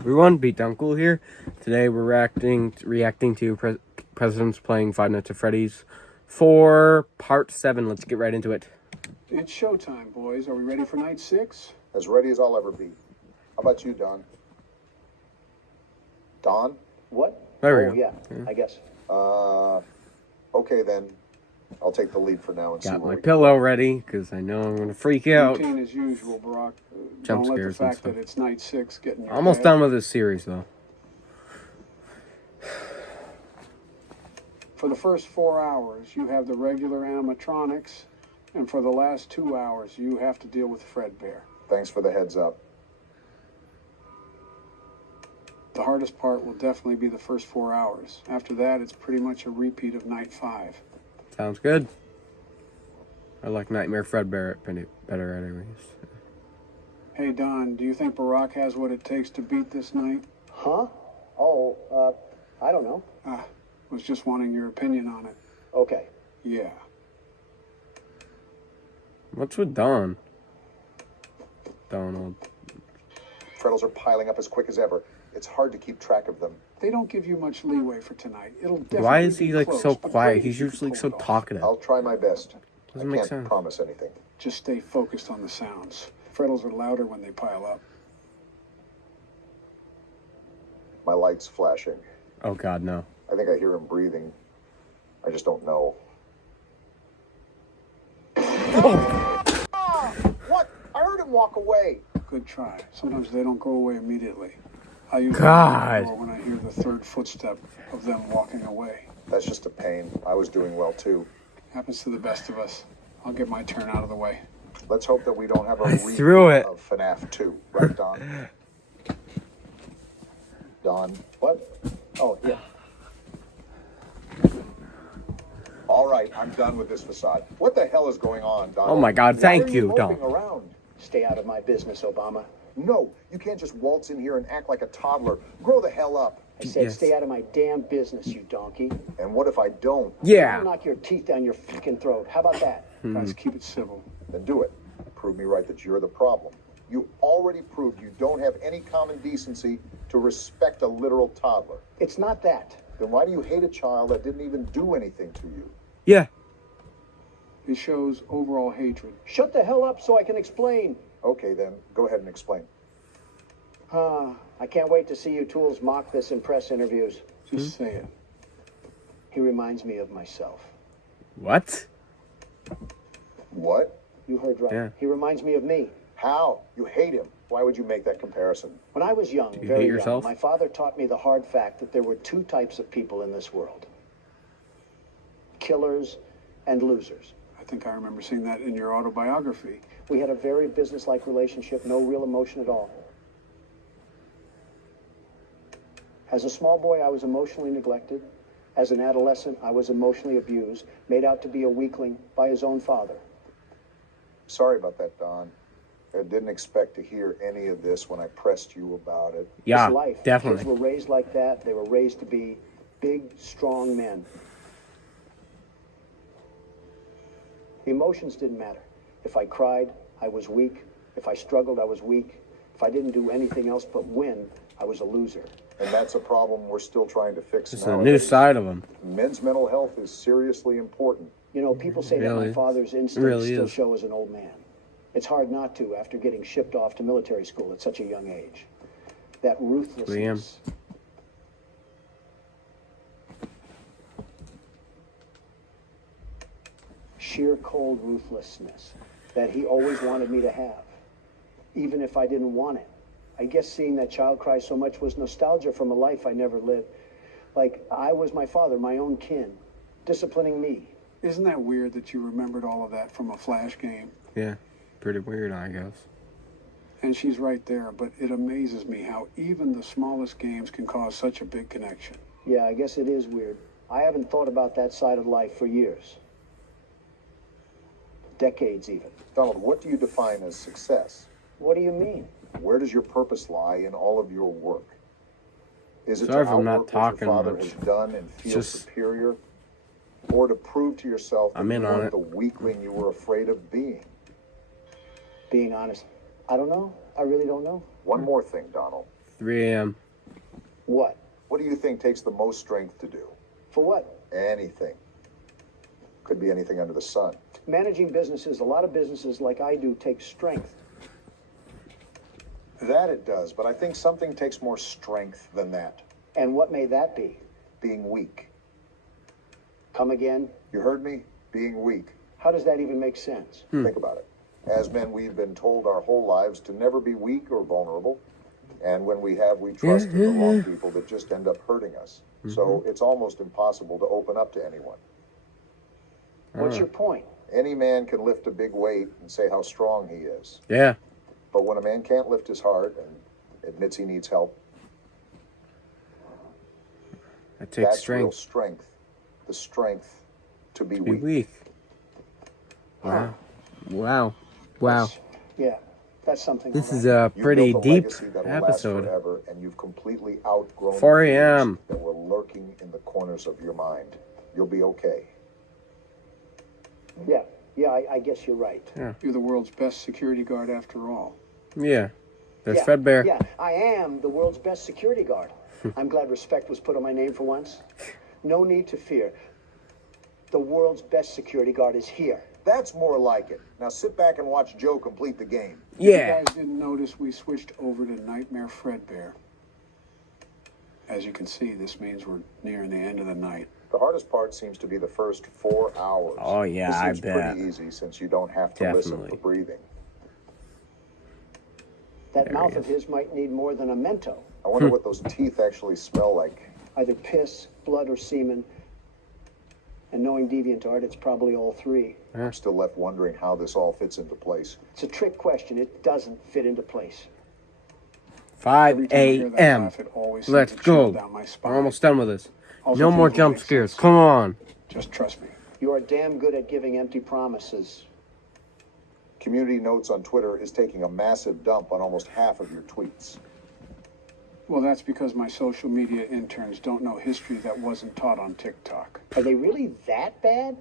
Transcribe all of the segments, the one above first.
everyone, Beatdown Cool here. Today we're reacting to Presidents playing Five Nights at Freddy's for Part 7. Let's get right into it. It's showtime, boys. Are we ready for night 6? As ready as I'll ever be. How about you, Don? Don? What? There we go. Yeah, I guess. Okay then. I'll take the lead for now and see Got where my we pillow ready because I know I'm going to freak out. Routine as usual, Barack. Jump Don't let the scares and fact stuff. that it's night 6 get in your Almost head. done with this series though. For the first 4 hours, you have the regular animatronics, and for the last 2 hours, you have to deal with Fredbear. Thanks for the heads up. The hardest part will definitely be the first 4 hours. After that, it's pretty much a repeat of night 5. Sounds good. I like Nightmare Fredbear better anyways. Hey, Don, do you think Barack has what it takes to beat this night? Huh? Oh, I don't know. Was just wanting your opinion on it. Okay. Yeah. What's with Donald? Freddles are piling up as quick as ever. It's hard to keep track of them. They don't give you much leeway for tonight. It'll definitely Why is he be like close, so but quiet? great He's if you usually can so pull it off. talkative. I'll try my best. Doesn't I make can't sense. promise anything. Just stay focused on the sounds. Freddles are louder when they pile up. My light's flashing. Oh God, no. I think I hear him breathing. I just don't know. What? I heard him walk away. Good try. Sometimes they don't go away immediately. I usually God. know when I hear the third footstep of them walking away. That's just a pain. I was doing well too. Happens to the best of us. I'll get my turn out of the way. Let's hope that we don't have a I threw it. of FNAF 2. Right, Don? Don? What? Oh, yeah. All right, I'm done with this facade. What the hell is going on, Don? Oh my God, thank Why are you, moping Don. around? Stay out of my business, Obama. No, you can't just waltz in here and act like a toddler. Grow the hell up. I said Yes. stay out of my damn business, you donkey. And what if I don't? I'll Yeah. knock your teeth down your fucking throat. How about that? Guys, keep it civil. Then do it. Prove me right that you're the problem. You already proved you don't have any common decency to respect a literal toddler. It's not that. Then why do you hate a child that didn't even do anything to you? Yeah. It shows overall hatred. Shut the hell up so I can explain. Okay, then, go ahead and explain. I can't wait to see you tools mock this in press interviews. Just say it. He reminds me of myself. What? What? You heard right. Yeah. He reminds me of me. How? You hate him. Why would you make that comparison? When I was young, you very hate young, yourself? my father taught me the hard fact that there were two types of people in this world. Killers and losers. I think I remember seeing that in your autobiography. We had a very business-like relationship, no real emotion at all. As a small boy, I was emotionally neglected. As an adolescent, I was emotionally abused, made out to be a weakling by his own father. Sorry about that, Don. I didn't expect to hear any of this when I pressed you about it. Yeah, It's life. definitely. Kids were raised like that. They were raised to be big, strong men. Emotions didn't matter. If I cried, I was weak. If I struggled, I was weak. If I didn't do anything else but win, I was a loser. And that's a problem we're still trying to fix It's a nowadays. new side of him. Men's mental health is seriously important. You know, people say that Really? my father's instincts Really still is. show as an old man. It's hard not to after getting shipped off to military school at such a young age. That ruthlessness. Sheer cold ruthlessness that he always wanted me to have, even if I didn't want it. I guess seeing that child cry so much was nostalgia from a life I never lived. Like I was my father, my own kin, disciplining me. Isn't that weird that you remembered all of that from a Flash game? Yeah. Pretty weird, I guess. And she's right there, but it amazes me how even the smallest games can cause such a big connection. Yeah, I guess it is weird. I haven't thought about that side of life for years. Decades even. Donald, what do you define as success? What do you mean? Where does your purpose lie in all of your work? Is it Sorry to if I'm not outwork what your talking father much. has done and feel Just- superior? Or to prove to yourself that I'm you in on weren't it. the weakling you were afraid of being? Being honest, I don't know. I really don't know. One more thing, Donald. 3 a.m. What? What do you think takes the most strength to do? For what? Anything. Could be anything under the sun. Managing businesses, a lot of businesses like I do, take strength. That it does, but I think something takes more strength than that. And what may that be? Being weak. Come again? You heard me? Being weak. How does that even make sense? Think about it. As men, we've been told our whole lives to never be weak or vulnerable. And when we have, we trust in the wrong people that just end up hurting us. So it's almost impossible to open up to anyone. What's your point? Any man can lift a big weight and say how strong he is. Yeah. But when a man can't lift his heart and admits he needs help, That takes that's real strength. strength. The strength to be Be weak. weak. Wow. Wow. Wow. Yeah, that's something. This all is right. a You've pretty built a deep legacy that'll last episode. forever, and you've completely outgrown 4 the fears a.m.. that were lurking in the corners of your mind. You'll be okay. Yeah, I guess you're right. You're the world's best security guard after all. Yeah. There's Yeah, Fredbear. Yeah, I am the world's best security guard. I'm glad respect was put on my name for once. No need to fear. The world's best security guard is here. That's more like it. Now sit back and watch Joe complete the game. Yeah. You guys didn't notice we switched over to Nightmare Fredbear. As you can see, this means we're nearing the end of the night. The hardest part seems to be the first 4 hours. Oh, yeah, this I seems bet. pretty easy since you don't have to listen Definitely. for breathing. That There mouth he of his might need more than a Mento. I wonder what those teeth actually smell like. Either piss, blood, or semen. And knowing DeviantArt, it's probably all three. I'm still left wondering how this all fits into place. It's a trick question. It doesn't fit into place. 5 Every time I hear that a.m. laugh, it always Let's sends a chill go. down my spine. We're almost done with this. Also No more think it jump makes scares. sense. Come on. Just trust me. You are damn good at giving empty promises. Community Notes on Twitter is taking a massive dump on almost half of your tweets. Well, that's because my social media interns don't know history that wasn't taught on TikTok. Are they really that bad?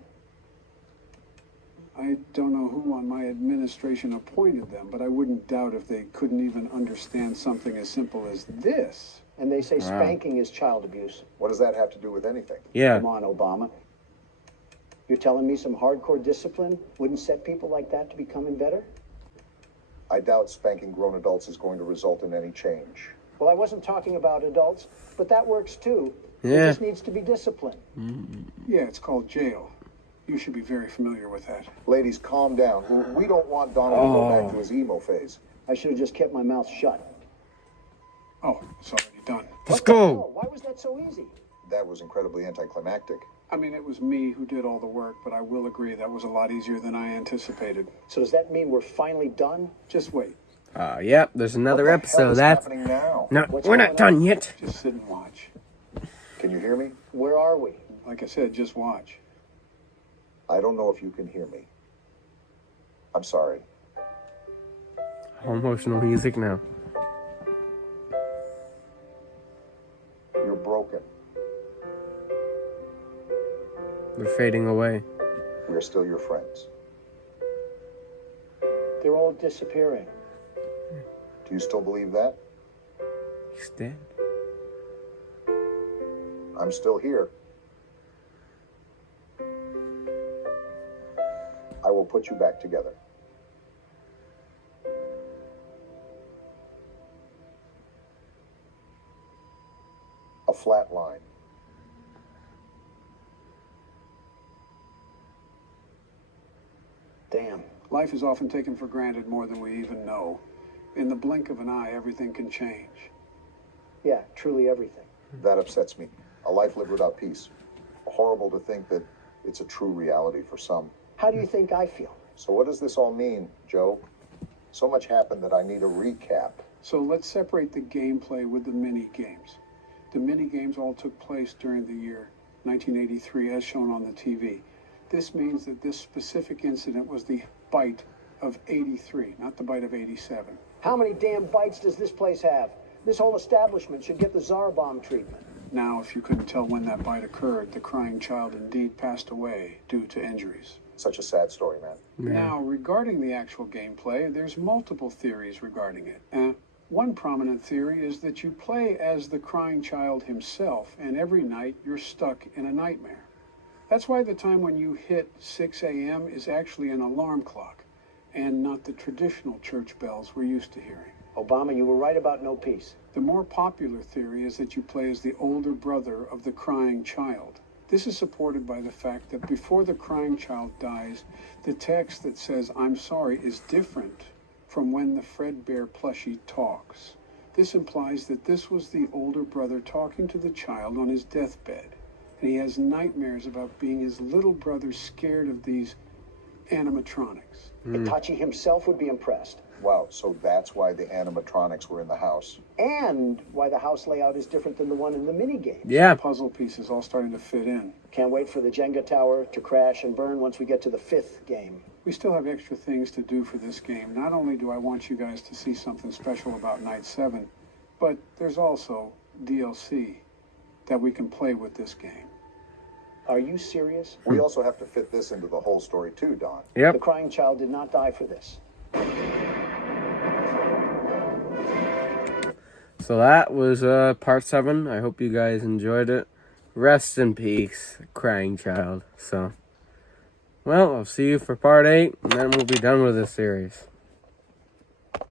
I don't know who on my administration appointed them, but I wouldn't doubt if they couldn't even understand something as simple as this. And they say spanking is child abuse. What does that have to do with anything? Yeah. Come on, Obama. You're telling me some hardcore discipline wouldn't set people like that to becoming better? I doubt spanking grown adults is going to result in any change. Well, I wasn't talking about adults, but that works too. Yeah. There just needs to be discipline. Yeah, it's called jail. You should be very familiar with that. Ladies, calm down. We don't want Donald to go back to his emo phase. I should have just kept my mouth shut. Oh, it's already done. Let's What the hell? go. Why was that so easy? That was incredibly anticlimactic. I mean, it was me who did all the work, but I will agree that was a lot easier than I anticipated. So does that mean we're finally done? Just wait. Yep. There's another What the hell episode. is That's happening now? no. What's We're not going done yet. Just sit and watch. Can you hear me? Where are we? Like I said, just watch. I don't know if you can hear me. I'm sorry. Emotional music now. You're broken. They're fading away. We are still your friends. They're all disappearing. Do you still believe that? He's dead. I'm still here. I will put you back together. A flat line. Damn. Life is often taken for granted more than we even know. In the blink of an eye, everything can change. Yeah, truly everything. That upsets me. A life lived without peace. Horrible to think that it's a true reality for some. How do you think I feel? So what does this all mean, Joe? So much happened that I need a recap. So let's separate the gameplay with the mini games. The mini games all took place during the year 1983, as shown on the TV. This means that this specific incident was the bite of 83, not the bite of 87. How many damn bites does this place have? This whole establishment should get the Tsar bomb treatment. Now, if you couldn't tell when that bite occurred, the crying child indeed passed away due to injuries. Such a sad story, man. Now, regarding the actual gameplay, there's multiple theories regarding it. One prominent theory is that you play as the crying child himself, and every night you're stuck in a nightmare. That's why the time when you hit 6 a.m. is actually an alarm clock, and not the traditional church bells we're used to hearing. Obama, you were right about no peace. The more popular theory is that you play as the older brother of the crying child. This is supported by the fact that before the crying child dies, the text that says, "I'm sorry," is different from when the Fredbear plushie talks. This implies that this was the older brother talking to the child on his deathbed, and he has nightmares about being his little brother scared of these animatronics. Itachi himself would be impressed. Wow, so that's why the animatronics were in the house. And why the house layout is different than the one in the minigame. Yeah. Puzzle pieces all starting to fit in. Can't wait for the Jenga tower to crash and burn once we get to the 5th game. We still have extra things to do for this game. Not only do I want you guys to see something special about Night 7, but there's also DLC that we can play with this game. Are you serious? We also have to fit this into the whole story too, Don. The Yep. crying child did not die for this. So that was part 7. I hope you guys enjoyed it. Rest in peace, crying child. So, well, I'll see you for part 8, and then we'll be done with this series.